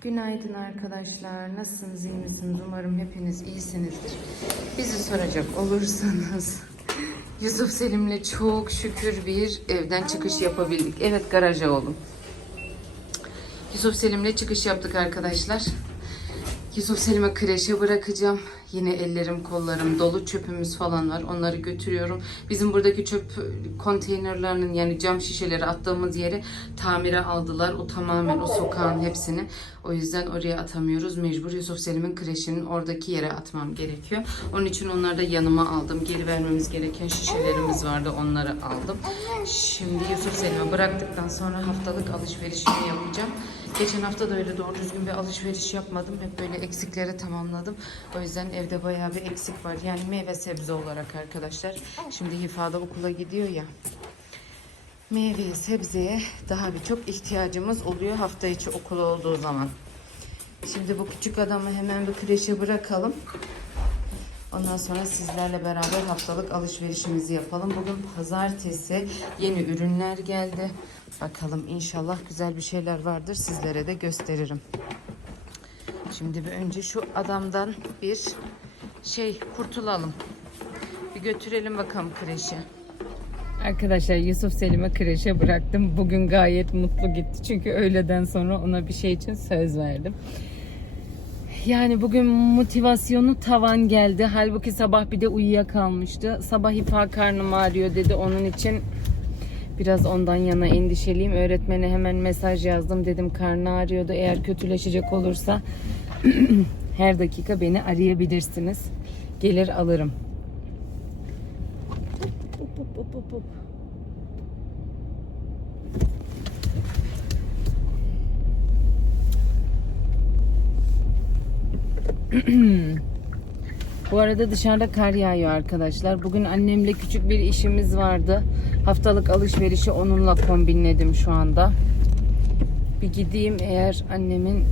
Günaydın arkadaşlar. Nasılsınız, iyi misiniz? Umarım hepiniz iyisinizdir. Bizi soracak olursanız Yusuf Selim'le çok şükür bir evden çıkış yapabildik. Evet garaja oğlum. Yusuf Selim'le çıkış yaptık arkadaşlar. Yusuf Selim'e kreşe bırakacağım. Yine ellerim kollarım dolu çöpümüz falan var. Onları götürüyorum. Bizim buradaki çöp konteynerlarının yani cam şişeleri attığımız yeri tamire aldılar. O tamamen o sokağın hepsini. O yüzden oraya atamıyoruz. Mecbur Yusuf Selim'in kreşinin oradaki yere atmam gerekiyor. Onun için onları da yanıma aldım. Geri vermemiz gereken şişelerimiz vardı. Onları aldım. Şimdi Yusuf Selim'e bıraktıktan sonra haftalık alışverişimi yapacağım. Geçen hafta da öyle doğru düzgün bir alışveriş yapmadım. Hep böyle eksikleri tamamladım. O yüzden evde bayağı bir eksik var. Yani meyve sebze olarak arkadaşlar. Şimdi Hifa'da okula gidiyor ya. Meyveye, sebzeye daha birçok ihtiyacımız oluyor hafta içi okul olduğu zaman. Şimdi bu küçük adamı hemen bir kreşe bırakalım. Ondan sonra sizlerle beraber haftalık alışverişimizi yapalım. Bugün pazartesi yeni ürünler geldi. Bakalım inşallah güzel bir şeyler vardır. Sizlere de gösteririm. Şimdi bir önce şu adamdan bir şey kurtulalım. Bir götürelim bakalım kreşe. Arkadaşlar Yusuf Selim'e kreşe bıraktım. Bugün gayet mutlu gitti. Çünkü öğleden sonra ona bir şey için söz verdim. Yani bugün motivasyonu tavan geldi. Halbuki sabah bir de uyuyakalmıştı. Sabah hifa karnım ağrıyor dedi. Onun için biraz ondan yana endişeliyim. Öğretmene hemen mesaj yazdım. Dedim karnı ağrıyordu. Eğer kötüleşecek olursa her dakika beni arayabilirsiniz. Gelir alırım. Bu arada dışarıda kar yağıyor arkadaşlar. Bugün annemle küçük bir işimiz vardı. Haftalık alışverişi onunla kombinledim şu anda. Bir gideyim eğer annemin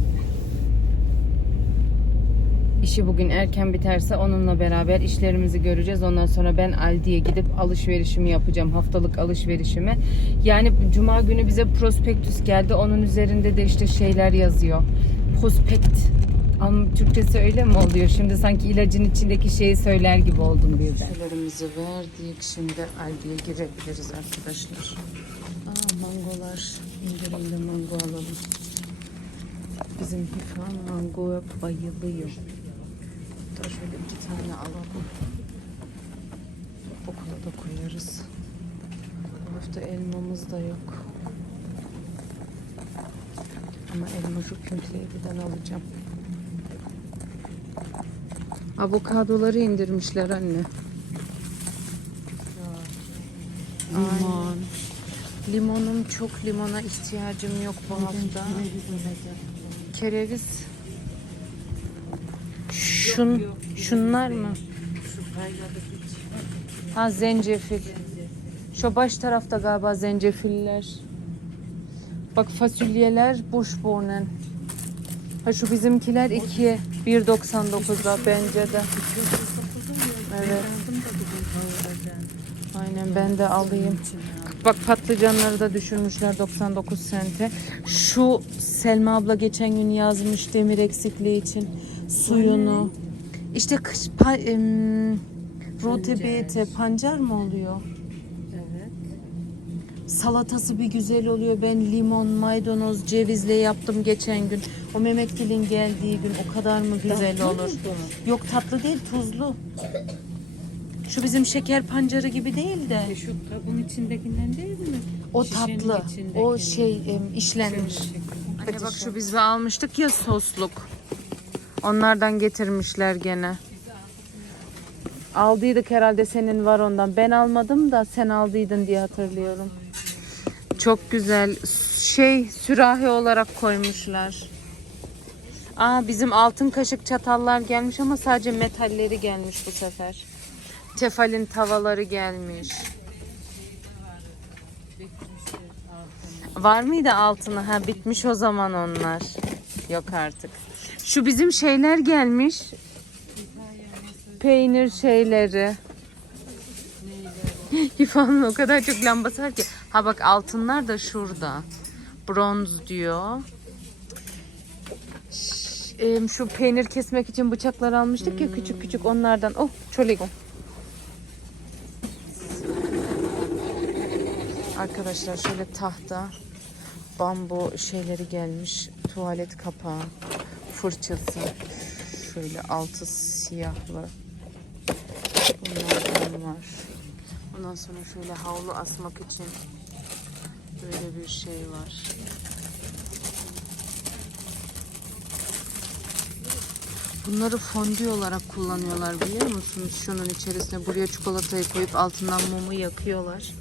işi bugün erken biterse onunla beraber işlerimizi göreceğiz. Ondan sonra ben Aldi'ye gidip alışverişimi yapacağım. Haftalık alışverişimi. Yani cuma günü bize prospektüs geldi. Onun üzerinde de işte şeyler yazıyor. Prospekt. Ama Türkçesi öyle mi oluyor? Şimdi sanki ilacın içindeki şeyi söyler gibi oldum birden. Şeylerimizi verdik. Şimdi Aldi'ye girebiliriz arkadaşlar. Aa, mangolar. İndirimde mango alalım. Bizim Hifan mangoya bayılıyor. Da şöyle iki tane alalım. Okula da koyarız. Bu hafta elmamız da yok. Ama elma şu Küntleyli'den alacağım. Avokadoları indirmişler anne. Limon. Limonum çok limona ihtiyacım yok bu hafta. Kereviz. Şun, şunlar mı? Ha zencefil. Şu baş tarafta galiba zencefiller. Bak fasulyeler boş boğunen. Ha şu bizimkiler 2'ye 1.99'a bence de. Evet. Aynen ben de alayım. Bak patlıcanları da düşürmüşler 99 sente. Şu Selma abla geçen gün yazmış demir eksikliği için suyunu. İşte kış pa, em, rote bete pancar mı oluyor? Salatası bir güzel oluyor. Ben limon, maydanoz, cevizle yaptım geçen gün. O Mehmet Gil'in geldiği gün o kadar mı güzel Tatlı olur? mıydı? Yok tatlı değil, tuzlu. Şu bizim şeker pancarı gibi değil de. E şu kabın içindekinden değil mi? O Şişenin tatlı. O şey işlenmiş. Şöyle Anne bak şu biz almıştık ya sosluk. Onlardan getirmişler gene. Aldıydık herhalde senin var ondan. Ben almadım da sen aldıydın diye hatırlıyorum. Çok güzel. Şey sürahi olarak koymuşlar. Aa bizim altın kaşık çatallar gelmiş ama sadece metalleri gelmiş bu sefer. Tefalin tavaları gelmiş. Var mıydı altını? Ha bitmiş o zaman onlar. Yok artık. Şu bizim şeyler gelmiş. Peynir şeyleri. İfan'ın o kadar çok lambası var ki. Ha bak altınlar da şurada. Bronz diyor. şu peynir kesmek için bıçaklar almıştık ya küçük küçük onlardan. Oh çoligo. Arkadaşlar şöyle tahta bambu şeyleri gelmiş. Tuvalet kapağı, fırçası. Şöyle altı siyahlı. Bunlardan var. Ondan sonra şöyle havlu asmak için böyle bir şey var. Bunları fondü olarak kullanıyorlar biliyor musunuz? Şunun içerisine buraya çikolatayı koyup altından mumu yakıyorlar.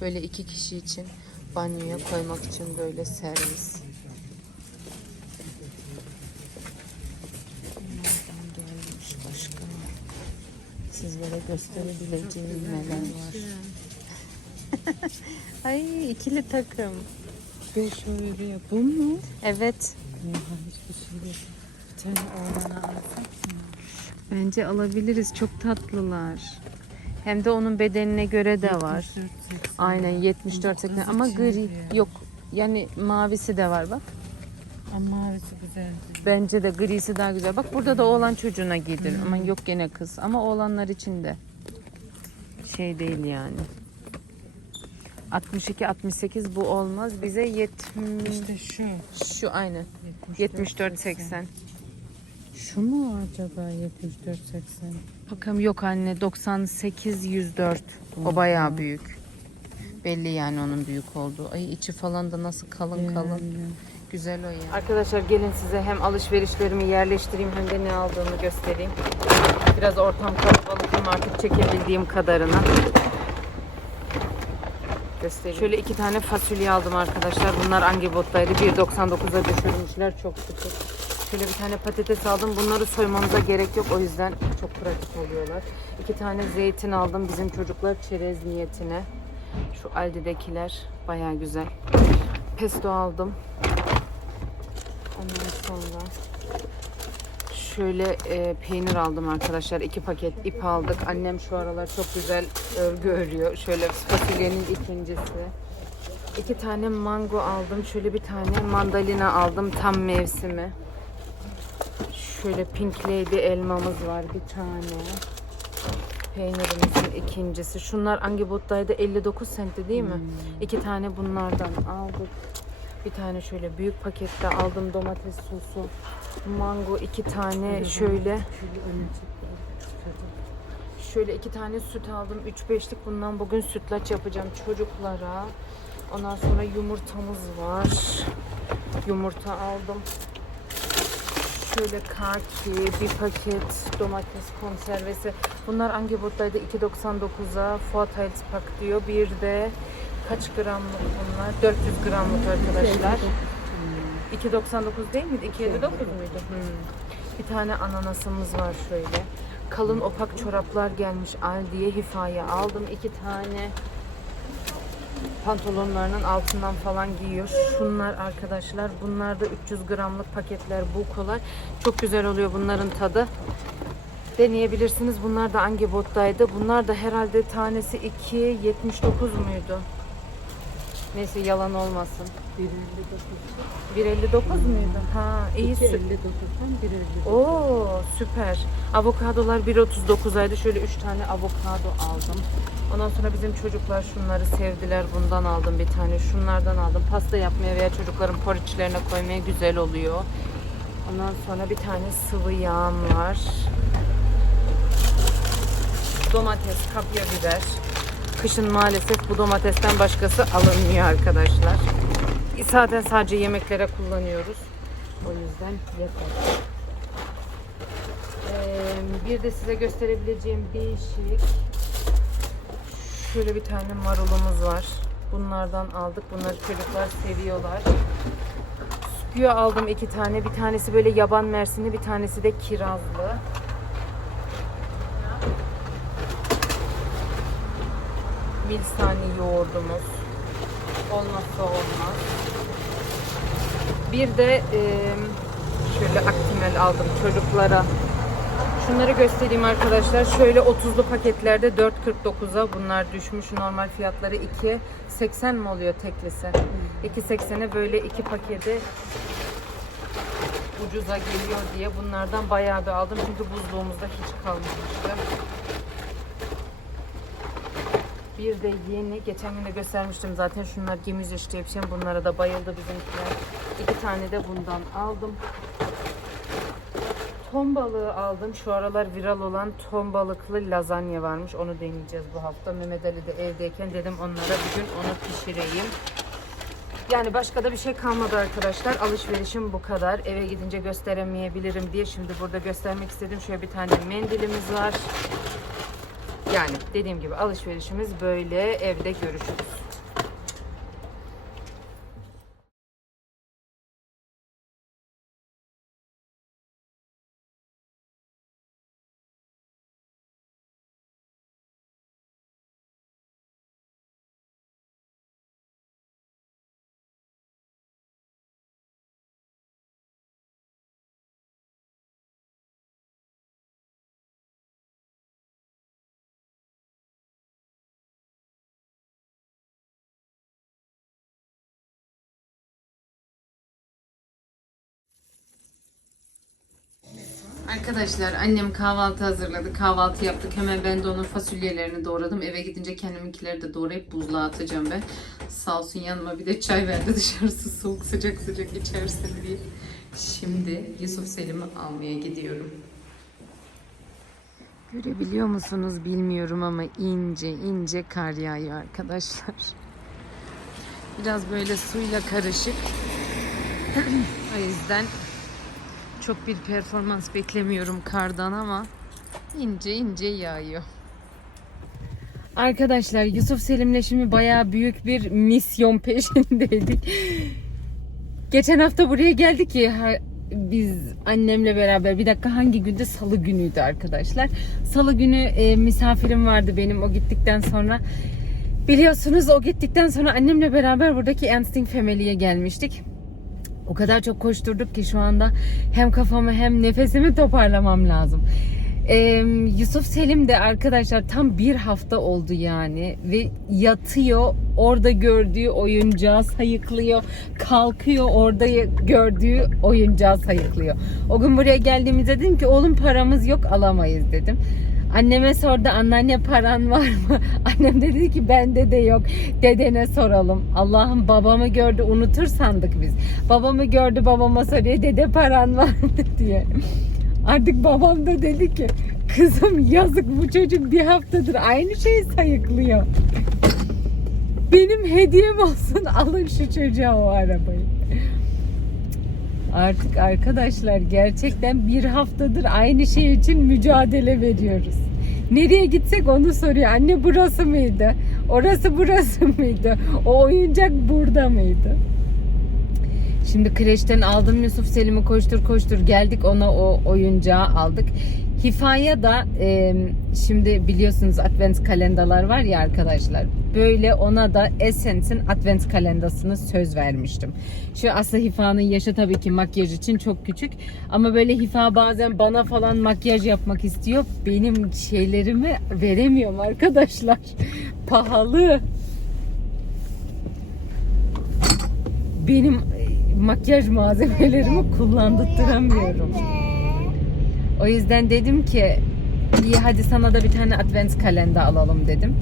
Böyle iki kişi için banyoya koymak için böyle servis. Bunlardan gelmiş başka. Sizlere gösterebileceğim neler var. Ay ikili takım. Beş öyle bu mu? Evet. Oha hiçbir şey yok. Bir tane oğlana alsak mı? Bence alabiliriz. Çok tatlılar. Hem de onun bedenine göre de var. 74, 80. Aynen 74 80 ama gri yok. Yani mavisi de var bak. Ama mavisi güzel. Bence de grisi daha güzel. Bak burada da oğlan çocuğuna giydir. Ama yok gene kız. Ama oğlanlar için de şey değil yani. 62 68 bu olmaz. Bize 70 İşte şu. şu aynı. 74 80. Şu mu acaba 74 80? Bakalım yok anne 98 104. O bayağı büyük. Belli yani onun büyük olduğu. Ay içi falan da nasıl kalın kalın. Güzel o ya. Arkadaşlar gelin size hem alışverişlerimi yerleştireyim hem de ne aldığımı göstereyim. Biraz ortam kalabalık artık çekebildiğim kadarına. Göstereyim. Şöyle iki tane fasulye aldım arkadaşlar. Bunlar Angibot'taydı. 1.99'a düşürmüşler. Çok şükür. Şöyle bir tane patates aldım. Bunları soymamıza gerek yok. O yüzden çok pratik oluyorlar. İki tane zeytin aldım. Bizim çocuklar çerez niyetine. Şu Aldi'dekiler baya güzel. Pesto aldım. Ondan sonra şöyle e, peynir aldım arkadaşlar. iki paket ip aldık. Annem şu aralar çok güzel örgü örüyor. Şöyle fasulyenin ikincisi. İki tane mango aldım. Şöyle bir tane mandalina aldım. Tam mevsimi. Şöyle pink lady elmamız var bir tane. Peynirimizin ikincisi. Şunlar Angibot'taydı 59 sentti değil mi? İki tane bunlardan aldık. Bir tane şöyle büyük pakette aldım domates sosu. Mango iki tane şöyle. Şöyle iki tane süt aldım. 3-5'lik bundan bugün sütlaç yapacağım çocuklara. Ondan sonra yumurtamız var. Yumurta aldım. Şöyle kaki, bir paket domates konservesi. Bunlar Angibot'taydı 2.99'a. Fuat Heights Pack diyor. Bir de kaç gramlık bunlar? 400 gramlık arkadaşlar. 2.99 değil miydi? 2.59 muydu? Hmm. Bir tane ananasımız var şöyle. Kalın opak çoraplar gelmiş Aldi'ye hifaya aldım iki tane. Pantolonlarının altından falan giyiyor. Şunlar arkadaşlar. Bunlar da 300 gramlık paketler bukolar. Çok güzel oluyor bunların tadı. Deneyebilirsiniz. Bunlar da Angibot'taydı. Bunlar da herhalde tanesi 2.79 muydu? Neyse yalan olmasın. 1.59 muydu? Ha iyi. sü- 2.59'dan 1.59. Oo süper. Avokadolar 1.39'aydı. Şöyle 3 tane avokado aldım. Ondan sonra bizim çocuklar şunları sevdiler. Bundan aldım bir tane. Şunlardan aldım. Pasta yapmaya veya çocukların porridge'lerine koymaya güzel oluyor. Ondan sonra bir tane sıvı yağım var. Domates, kapya biber. Kışın maalesef bu domatesten başkası alınmıyor arkadaşlar. Zaten sadece yemeklere kullanıyoruz. O yüzden yeter. Ee, bir de size gösterebileceğim değişik şöyle bir tane marulumuz var. Bunlardan aldık. Bunları çocuklar seviyorlar. Sukuyor aldım iki tane. Bir tanesi böyle yaban mersini, bir tanesi de kirazlı. Milsani yoğurdumuz. Olmazsa olmaz. Bir de e, şöyle aktimel aldım çocuklara. Şunları göstereyim arkadaşlar. Şöyle 30'lu paketlerde 4.49'a bunlar düşmüş. Normal fiyatları 2.80 mi oluyor teklisi? 2.80'e böyle iki paketi ucuza geliyor diye bunlardan bayağı bir aldım. Çünkü buzluğumuzda hiç kalmamıştı. Bir de yeni, geçen gün de göstermiştim zaten şunlar gemiz işte hepsi. Bunlara da bayıldı bizimkiler. İki tane de bundan aldım. Ton balığı aldım. Şu aralar viral olan ton balıklı lazanya varmış. Onu deneyeceğiz bu hafta. Mehmet Ali de evdeyken dedim onlara bir gün onu pişireyim. Yani başka da bir şey kalmadı arkadaşlar. Alışverişim bu kadar. Eve gidince gösteremeyebilirim diye şimdi burada göstermek istedim. Şöyle bir tane mendilimiz var. Yani dediğim gibi alışverişimiz böyle. Evde görüşürüz. Arkadaşlar annem kahvaltı hazırladı. Kahvaltı yaptık. Hemen ben de onun fasulyelerini doğradım. Eve gidince kendiminkileri de doğrayıp buzluğa atacağım ben. Sağ olsun yanıma bir de çay verdi dışarısı soğuk sıcak sıcak içersin diye. Şimdi Yusuf Selim'i almaya gidiyorum. Görebiliyor musunuz bilmiyorum ama ince ince kar yağıyor arkadaşlar. Biraz böyle suyla karışık. o yüzden çok bir performans beklemiyorum kardan ama ince ince yağıyor. Arkadaşlar Yusuf Selim'le şimdi bayağı büyük bir misyon peşindeydik. Geçen hafta buraya geldik ki biz annemle beraber bir dakika hangi günde salı günüydü arkadaşlar. Salı günü e, misafirim vardı benim o gittikten sonra. Biliyorsunuz o gittikten sonra annemle beraber buradaki Ernstine Family'ye gelmiştik. O kadar çok koşturduk ki şu anda hem kafamı hem nefesimi toparlamam lazım. Ee, Yusuf Selim de arkadaşlar tam bir hafta oldu yani ve yatıyor orada gördüğü oyuncağı sayıklıyor kalkıyor orada gördüğü oyuncağı sayıklıyor. O gün buraya geldiğimizde dedim ki oğlum paramız yok alamayız dedim. Anneme sordu anneanne paran var mı? Annem de dedi ki bende de yok. Dedene soralım. Allah'ım babamı gördü unutur sandık biz. Babamı gördü babama soruyor dede paran var mı diye. Artık babam da dedi ki kızım yazık bu çocuk bir haftadır aynı şeyi sayıklıyor. Benim hediyem olsun alın şu çocuğa o arabayı. Artık arkadaşlar gerçekten bir haftadır aynı şey için mücadele veriyoruz. Nereye gitsek onu soruyor. Anne burası mıydı? Orası burası mıydı? O oyuncak burada mıydı? Şimdi kreşten aldım Yusuf Selim'i koştur koştur geldik ona o oyuncağı aldık. Hifaya da e, şimdi biliyorsunuz advent kalendalar var ya arkadaşlar. Böyle ona da Essence'in advent kalendasını söz vermiştim. Şu aslında Hifa'nın yaşı tabii ki makyaj için çok küçük. Ama böyle Hifa bazen bana falan makyaj yapmak istiyor. Benim şeylerimi veremiyorum arkadaşlar. Pahalı. Benim makyaj malzemelerimi kullandırtamıyorum. O yüzden dedim ki iyi hadi sana da bir tane advent kalender alalım dedim.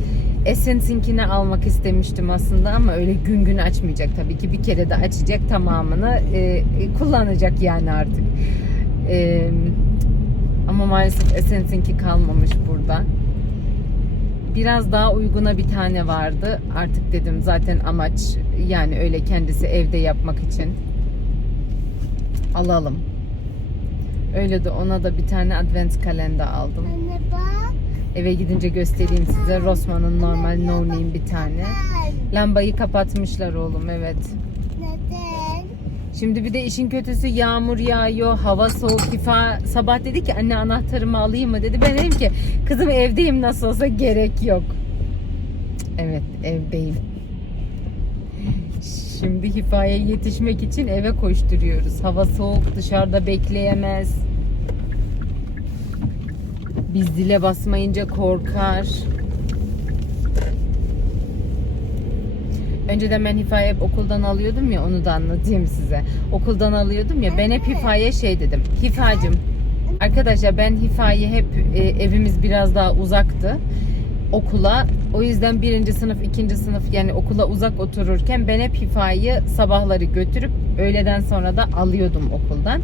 Essence'inkini almak istemiştim aslında ama öyle gün gün açmayacak tabii ki. Bir kere de açacak tamamını e, e, kullanacak yani artık. E, ama maalesef Essence'inki kalmamış burada. Biraz daha uyguna bir tane vardı. Artık dedim zaten amaç yani öyle kendisi evde yapmak için. Alalım. Öyle de ona da bir tane advent kalender aldım. Anne bak. Eve gidince göstereyim size. Rossmann'ın normal no name bir tane. Lambayı kapatmışlar oğlum evet. Neden? Şimdi bir de işin kötüsü yağmur yağıyor, hava soğuk. Hifa sabah dedi ki anne anahtarımı alayım mı dedi. Ben dedim ki kızım evdeyim nasıl olsa gerek yok. Evet evdeyim. Şimdi Hifa'ya yetişmek için eve koşturuyoruz. Hava soğuk dışarıda bekleyemez. Biz zile basmayınca korkar. önceden ben Hifa'yı hep okuldan alıyordum ya onu da anlatayım size. Okuldan alıyordum ya ben hep Hifa'ya şey dedim. Hifa'cım arkadaşlar ben Hifa'yı hep e, evimiz biraz daha uzaktı okula. O yüzden birinci sınıf, ikinci sınıf yani okula uzak otururken ben hep Hifa'yı sabahları götürüp öğleden sonra da alıyordum okuldan.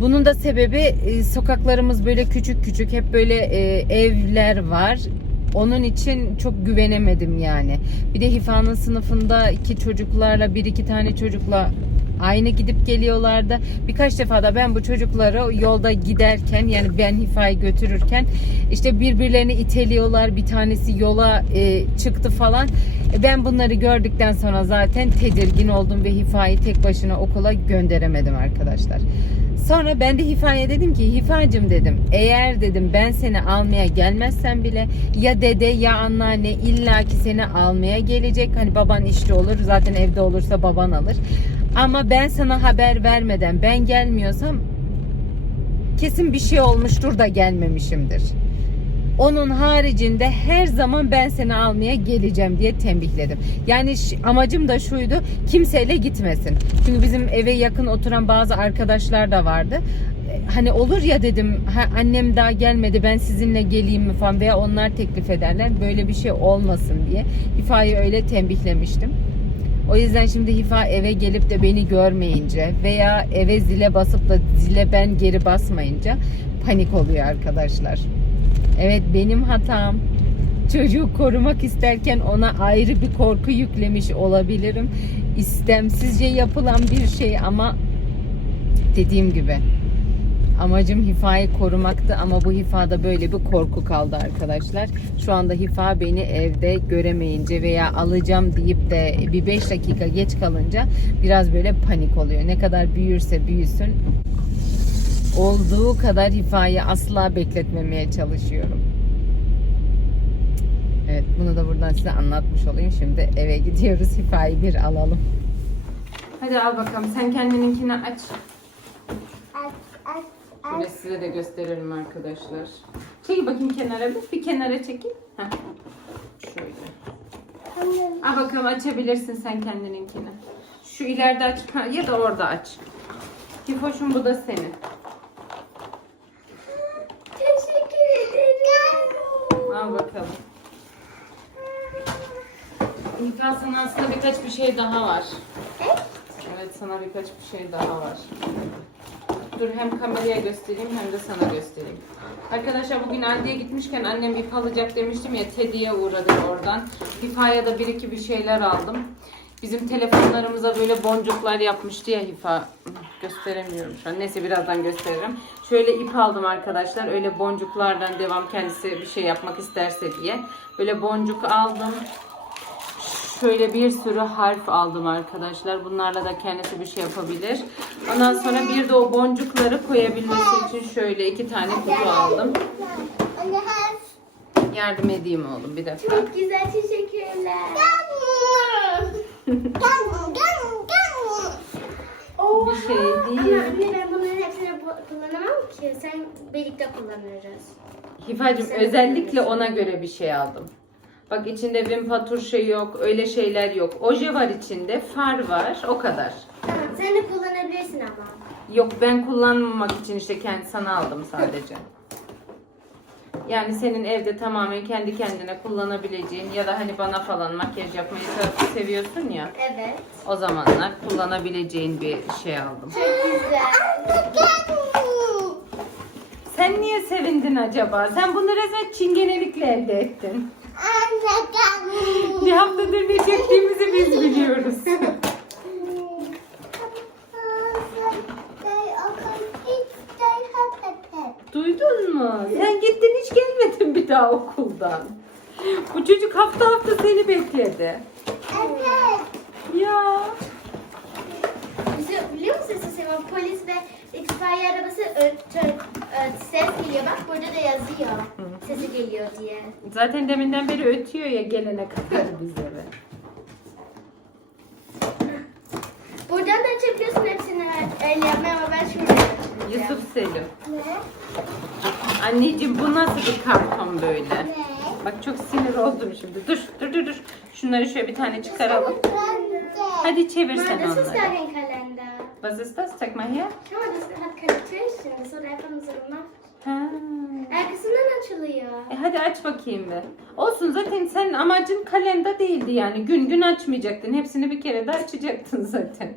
Bunun da sebebi e, sokaklarımız böyle küçük küçük hep böyle e, evler var. Onun için çok güvenemedim yani. Bir de Hifa'nın sınıfındaki çocuklarla bir iki tane çocukla aynı gidip geliyorlardı. Birkaç defa da ben bu çocukları yolda giderken yani ben Hifa'yı götürürken işte birbirlerini iteliyorlar. Bir tanesi yola e, çıktı falan. Ben bunları gördükten sonra zaten tedirgin oldum ve Hifa'yı tek başına okula gönderemedim arkadaşlar. Sonra ben de Hifa'ya dedim ki Hifa'cım dedim eğer dedim ben seni almaya gelmezsem bile ya dede ya anneanne illaki seni almaya gelecek. Hani baban işte olur zaten evde olursa baban alır. Ama ben sana haber vermeden ben gelmiyorsam kesin bir şey olmuştur da gelmemişimdir. Onun haricinde her zaman ben seni almaya geleceğim diye tembihledim. Yani amacım da şuydu kimseyle gitmesin. Çünkü bizim eve yakın oturan bazı arkadaşlar da vardı. E, Hani olur ya dedim annem daha gelmedi ben sizinle geleyim mi falan veya onlar teklif ederler. Böyle bir şey olmasın diye İfa'yı öyle tembihlemiştim. O yüzden şimdi Hifa eve gelip de beni görmeyince veya eve zile basıp da zile ben geri basmayınca panik oluyor arkadaşlar. Evet benim hatam. Çocuğu korumak isterken ona ayrı bir korku yüklemiş olabilirim. İstemsizce yapılan bir şey ama dediğim gibi amacım Hifa'yı korumaktı ama bu Hifa'da böyle bir korku kaldı arkadaşlar. Şu anda Hifa beni evde göremeyince veya alacağım deyip de bir 5 dakika geç kalınca biraz böyle panik oluyor. Ne kadar büyürse büyüsün olduğu kadar Hifa'yı asla bekletmemeye çalışıyorum. Evet bunu da buradan size anlatmış olayım. Şimdi eve gidiyoruz. Hifa'yı bir alalım. Hadi al bakalım. Sen kendininkini aç. Aç aç Şöyle size de gösterelim arkadaşlar. Çekil bakayım kenara bir. Bir kenara çekil. Heh. Şöyle. Al bakalım açabilirsin sen kendininkini. Şu ileride aç. Ha, ya da orada aç. Hifoş'um bu da senin. Teşekkür ederim. Al bakalım. İlkan sana aslında birkaç bir şey daha var. Evet sana birkaç bir şey daha var. Dur hem kameraya göstereyim hem de sana göstereyim. Arkadaşlar bugün Aldi'ye gitmişken annem ip alacak demiştim ya Teddy'ye uğradım oradan. Hifa'ya da bir iki bir şeyler aldım. Bizim telefonlarımıza böyle boncuklar yapmıştı ya Hifa. Gösteremiyorum şu an. Neyse birazdan gösteririm. Şöyle ip aldım arkadaşlar. Öyle boncuklardan devam kendisi bir şey yapmak isterse diye. Böyle boncuk aldım. Şöyle bir sürü harf aldım arkadaşlar. Bunlarla da kendisi bir şey yapabilir. Ondan sonra bir de o boncukları koyabilmesi için şöyle iki tane kutu aldım. Yardım edeyim oğlum bir dakika. çok güzel teşekkürler. Bir şey değil. Ama anne ben bunların hepsini kullanamam ki. Sen birlikte kullanırız. Hifacım özellikle ona göre bir şey aldım. Bak içinde vim patur şey yok, öyle şeyler yok. Oje var içinde, far var, o kadar. Tamam sen de kullanabilirsin ama. Yok ben kullanmamak için işte kendi sana aldım sadece. Yani senin evde tamamen kendi kendine kullanabileceğin ya da hani bana falan makyaj yapmayı se- seviyorsun ya. Evet. O zamanlar kullanabileceğin bir şey aldım. Çok güzel. Sen niye sevindin acaba? Sen bunu resmen çingenelikle elde ettin. Bir haftadır ne çektiğimizi biz biliyoruz. Duydun mu? Sen gittin hiç gelmedin bir daha okuldan. Bu çocuk hafta hafta seni bekledi. Ya. Biliyor musun Sema? Polis ve itfaiye arabası ötü, öt, ses geliyor. Bak burada da yazıyor. Sesi geliyor diye. Zaten deminden beri ötüyor ya gelene kadar bizlere. Buradan da açabiliyorsun hepsini el yapmaya ama ben açacağım. Yusuf Selim. Ne? Anneciğim bu nasıl bir karton böyle? Ne? Bak çok sinir oldum şimdi. Dur dur dur dur. Şunları şöyle bir tane çıkaralım. Hadi çevir sen onları. Was ist das? Zeig mal her. Schau mal, das hat keine Türchen. Das wurde einfach nur so gemacht. Ha. Arkasından açılıyor. E hadi aç bakayım bir. Olsun zaten senin amacın kalenda değildi yani. Gün gün açmayacaktın. Hepsini bir kere de açacaktın zaten.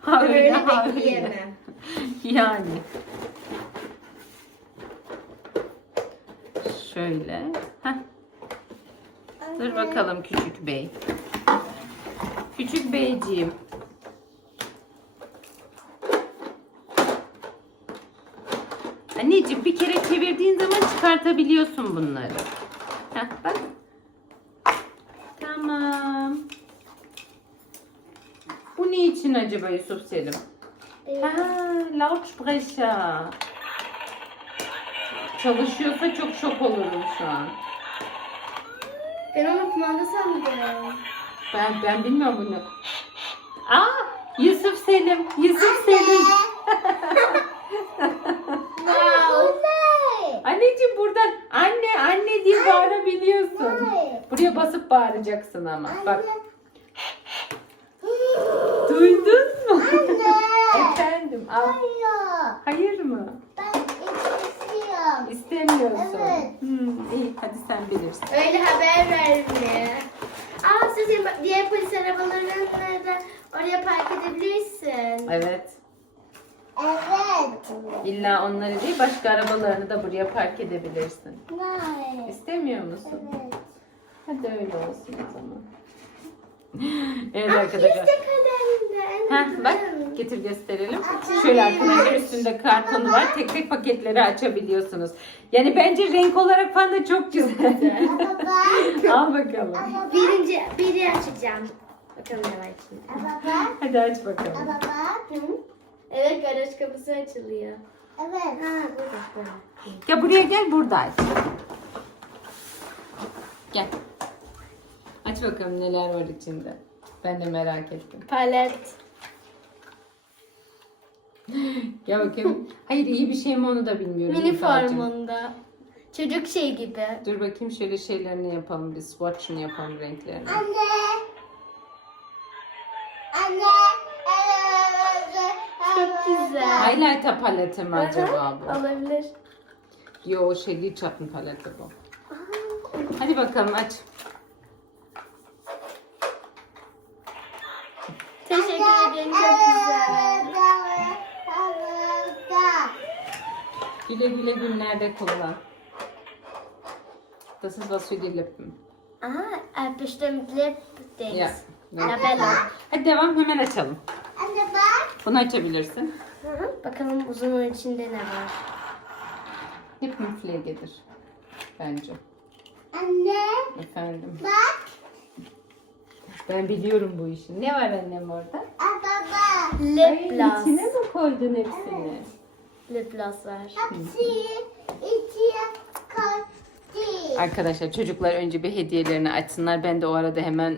Ha öyle, Öyle ha öyle. bekleyemem. Yani. Şöyle. Heh. Dur bakalım küçük bey. Küçük beyciğim. Anneciğim bir kere çevirdiğin zaman çıkartabiliyorsun bunları. Heh, bak. Tamam. Bu ne için acaba Yusuf Selim? Ha, Lautsprecher. Çalışıyorsa çok şok olurum şu an. Ben onu kumanda sandım. Ben ben bilmiyorum bunu. Aa, Yusuf Selim, Yusuf Selim. Wow. Anneciğim buradan anne diye bağırabiliyorsun. Buraya basıp bağıracaksın ama. Bak. Duydun mu? Efendim. Al. Hayır mı? İstemiyorsun. Evet. Hmm, iyi hadi sen bilirsin. Öyle haber verme. Aa sizin diğer polis arabalarını da oraya park edebilirsin. Evet. Evet. Onları değil başka arabalarını da buraya park edebilirsin. İstemiyor musun? Hadi öyle olsun o zaman. evet arkadaşlar. İşte kaderinde. Heh, bak getir gösterelim. Şöyle arkadaşlar üstünde kartonu var. Tek tek paketleri açabiliyorsunuz. Yani bence renk olarak falan da çok güzel. Al bakalım. Birinci, biri açacağım. Bakalım ne var içinde. Hadi aç bakalım. Evet garaj kapısı açılıyor. Evet. Ha burada. Ya buraya gel burada aç. Gel. Aç bakalım neler var içinde. Ben de merak ettim. Palet. Gel bakayım. Hayır iyi bir şey mi onu da bilmiyorum. Mini formunda. Çocuk şey gibi. Dur bakayım şöyle şeylerini yapalım. Bir swatch'ını yapalım renklerini. Anne. Çok güzel. Highlighter paleti mi acaba bu? Olabilir. Yo o şey değil çatın paleti bu. Hadi bakalım aç. Teşekkür ederim çok güzel. Güle güle günlerde kullan. Das ist was für die Lippen. Aha, äh, bestimmt Lip-Dings. Ja. Labella. Hadi devam hemen açalım. Anne bak. Bunu açabilirsin. Hı hı. Bakalım uzunun içinde ne var. Lippenpflege'dir. Bence. Anne Efendim. bak. Ben biliyorum bu işi. Ne var annem orada? Aa, baba. Lip gloss. İçine mi koydun hepsini? Lip gloss var. Hepsi. Arkadaşlar çocuklar önce bir hediyelerini açsınlar. Ben de o arada hemen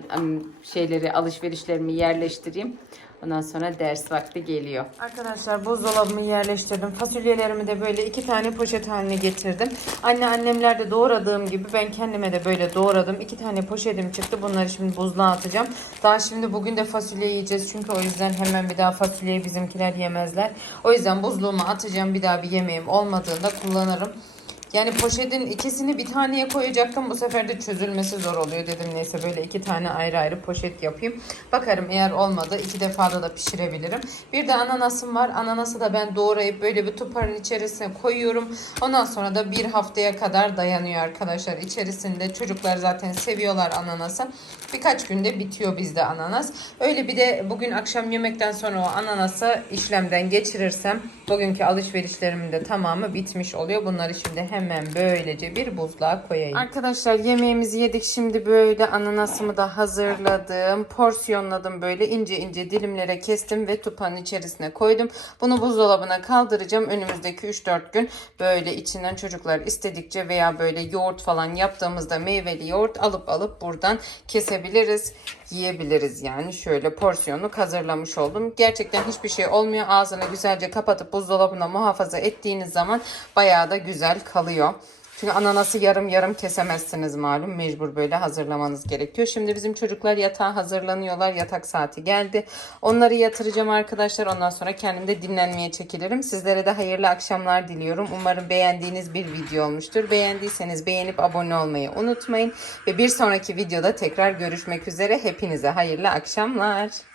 şeyleri alışverişlerimi yerleştireyim. Ondan sonra ders vakti geliyor. Arkadaşlar buzdolabımı yerleştirdim. Fasulyelerimi de böyle iki tane poşet haline getirdim. Anne annemler de doğradığım gibi ben kendime de böyle doğradım. İki tane poşetim çıktı. Bunları şimdi buzluğa atacağım. Daha şimdi bugün de fasulye yiyeceğiz. Çünkü o yüzden hemen bir daha fasulyeyi bizimkiler yemezler. O yüzden buzluğuma atacağım. Bir daha bir yemeğim olmadığında kullanırım. Yani poşetin ikisini bir taneye koyacaktım. Bu sefer de çözülmesi zor oluyor dedim. Neyse böyle iki tane ayrı ayrı poşet yapayım. Bakarım eğer olmadı iki defada da pişirebilirim. Bir de ananasım var. Ananası da ben doğrayıp böyle bir tuparın içerisine koyuyorum. Ondan sonra da bir haftaya kadar dayanıyor arkadaşlar. İçerisinde çocuklar zaten seviyorlar ananası. Birkaç günde bitiyor bizde ananas. Öyle bir de bugün akşam yemekten sonra o ananası işlemden geçirirsem bugünkü alışverişlerimin de tamamı bitmiş oluyor. Bunları şimdi hemen böylece bir buzluğa koyayım. Arkadaşlar yemeğimizi yedik. Şimdi böyle ananasımı da hazırladım. Porsiyonladım böyle ince ince dilimlere kestim ve tupanın içerisine koydum. Bunu buzdolabına kaldıracağım. Önümüzdeki 3-4 gün böyle içinden çocuklar istedikçe veya böyle yoğurt falan yaptığımızda meyveli yoğurt alıp alıp buradan kesebiliriz. Yiyebiliriz yani. Şöyle porsiyonluk hazırlamış oldum. Gerçekten hiçbir şey olmuyor. Ağzını güzelce kapatıp buzdolabına muhafaza ettiğiniz zaman bayağı da güzel kalıyor. Çünkü ananası yarım yarım kesemezsiniz malum. Mecbur böyle hazırlamanız gerekiyor. Şimdi bizim çocuklar yatağa hazırlanıyorlar. Yatak saati geldi. Onları yatıracağım arkadaşlar. Ondan sonra kendim de dinlenmeye çekilirim. Sizlere de hayırlı akşamlar diliyorum. Umarım beğendiğiniz bir video olmuştur. Beğendiyseniz beğenip abone olmayı unutmayın. Ve bir sonraki videoda tekrar görüşmek üzere. Hepinize hayırlı akşamlar.